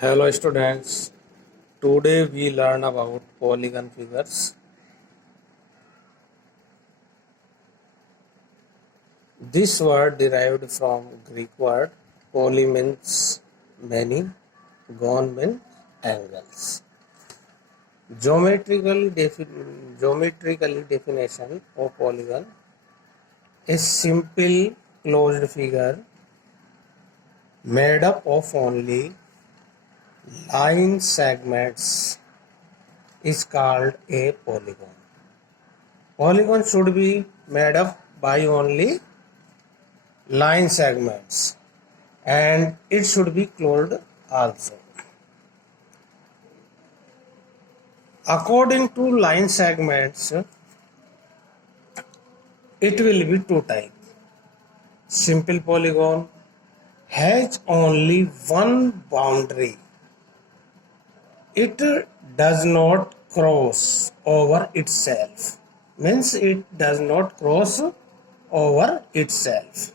Hello students, today we learn about polygon figures. This word derived from Greek word poly means many, gon means angles. Geometrically definition of polygon is simple closed figure made up of only line segments is called a polygon. Polygon should be made up by only line segments and it should be closed also. According to line segments, it will be two types. Simple polygon has only one boundary. It does not cross over itself. Means it does not cross over itself.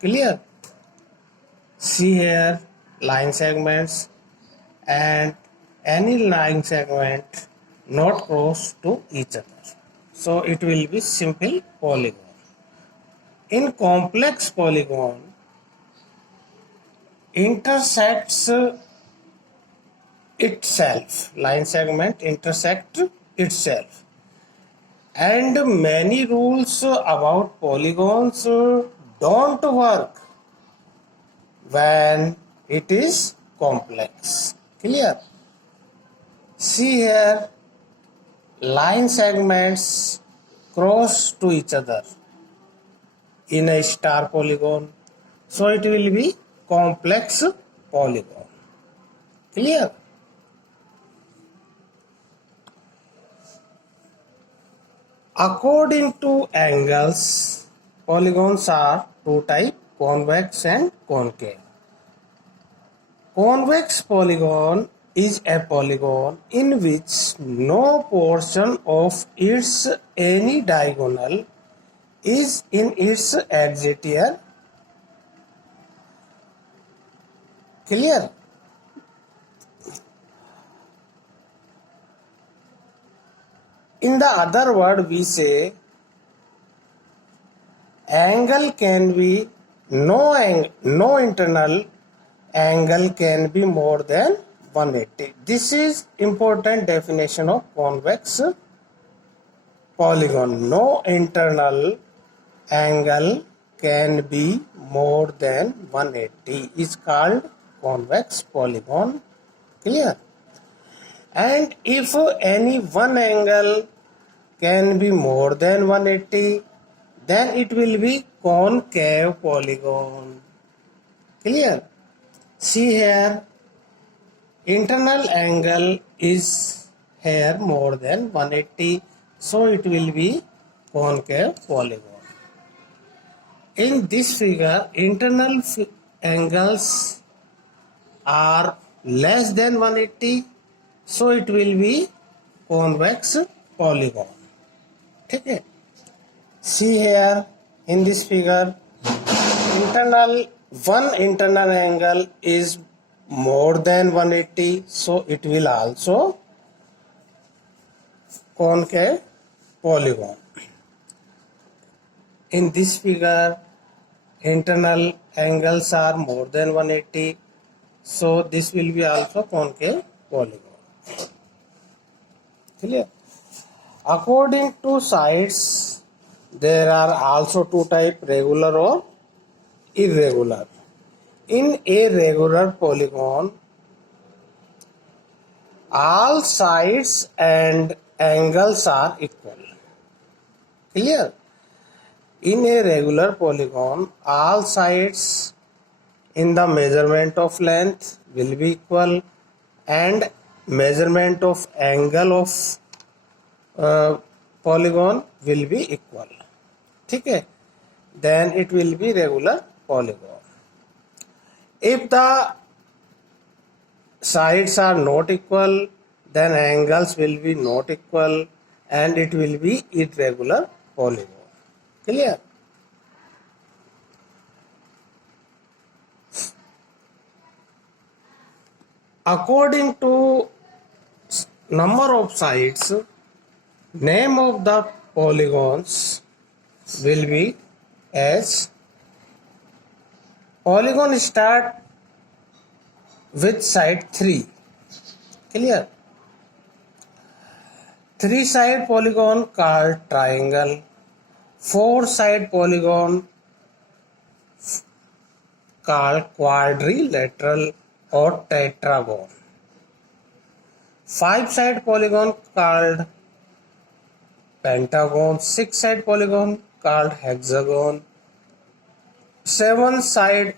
Clear? See here line segments and any line segment not cross to each other. So it will be simple polygon. In complex polygon, intersects itself. Line segment intersect itself. And many rules about polygons don't work when it is complex. Clear? See here, line segments cross to each other in a star polygon. So it will be complex polygon. Clear? According to angles, polygons are two types, convex and concave. Convex polygon is a polygon in which no portion of its any diagonal is in its adjacent. Clear? In the other word, we say angle can be no internal angle can be more than 180. This is important definition of convex polygon. No internal angle can be more than 180 is called convex polygon. Clear? And if any one angle can be more than 180, then it will be concave polygon. Clear? See here, internal angle is here more than 180, so it will be concave polygon. In this figure, internal angles are less than 180, so it will be convex polygon. Okay. See here in this figure, one internal angle is more than 180, so it will also concave polygon. In this figure, internal angles are more than 180, so this will be also concave polygon. Clear? According to sides, there are also two types, regular or irregular. In a regular polygon, all sides and angles are equal. Clear? In a regular polygon, all sides in the measurement of length will be equal and measurement of angle of polygon will be equal. Okay? Then it will be regular polygon. If the sides are not equal, then angles will be not equal and it will be irregular polygon. Clear? According to number of sides, name of the polygons will be as polygon start with side 3. Clear? 3-side polygon called triangle, 4-side polygon called quadrilateral or tetragon, 5-side polygon called pentagon, 6-side polygon called hexagon, 7-side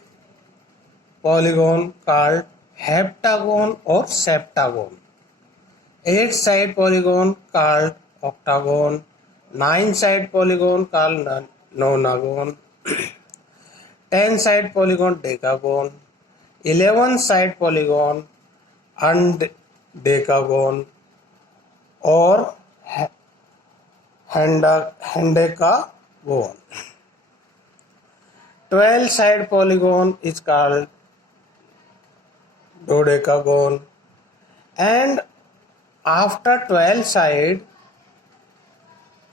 polygon called heptagon or septagon, 8-side polygon called octagon, 9-side polygon called nonagon, 10-side polygon decagon, 11-side polygon undecagon or hendecagon. 12-side polygon is called dodecagon, and after 12-side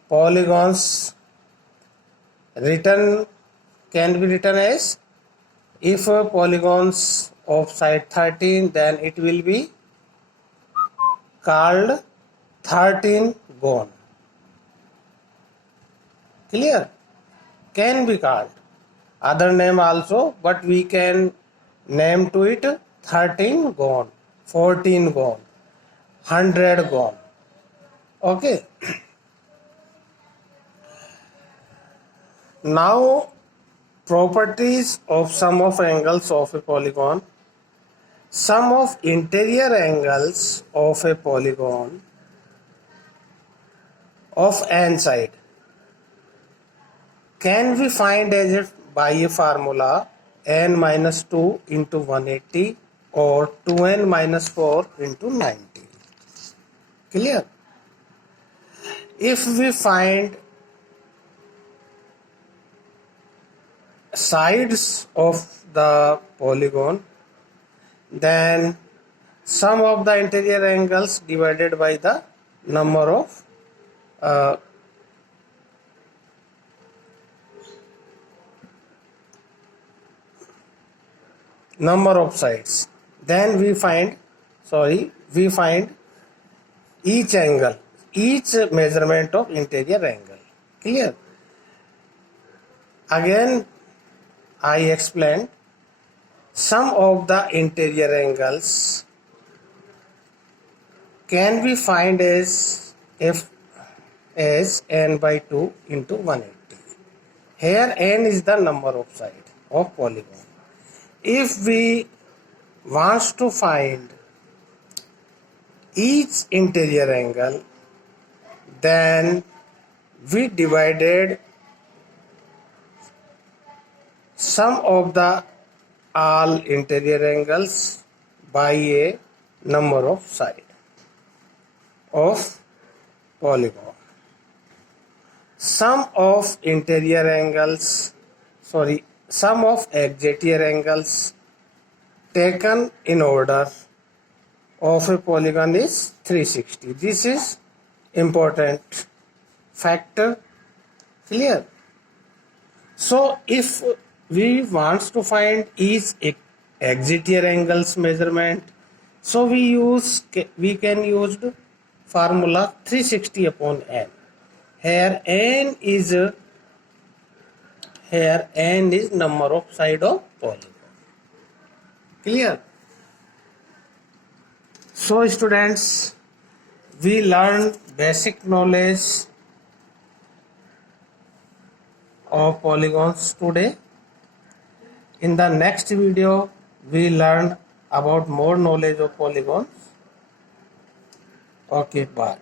polygons can be written as, if polygons of side 13, then it will be called 13gon. Clear? Can be called other name also, but we can name to it 13gon, 14gon, 100gon. Okay. Now, properties of sum of angles of a polygon. Sum of interior angles of a polygon of n side can be find as if by a formula n minus 2 into 180 or 2n minus 4 into 90. Clear? If we find sides of the polygon, then sum of the interior angles divided by the number of sides, then we find each measurement of interior angle. Clear? Again I explained, sum of the interior angles can be find as n by 2 into 180. Here n is the number of side of polygon. If we want to find each interior angle, then we divided sum of the all interior angles by a number of side of polygon. Sum of exterior angles taken in order of a polygon is 360. This is important factor. Clear? So if we want to find each exterior angles measurement, so we can use the formula 360 upon n. Here n is number of side of polygon. Clear? So students, we learned basic knowledge of polygons today. In the next video, we learn about more knowledge of polygons. Okay, bye.